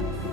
Thank you.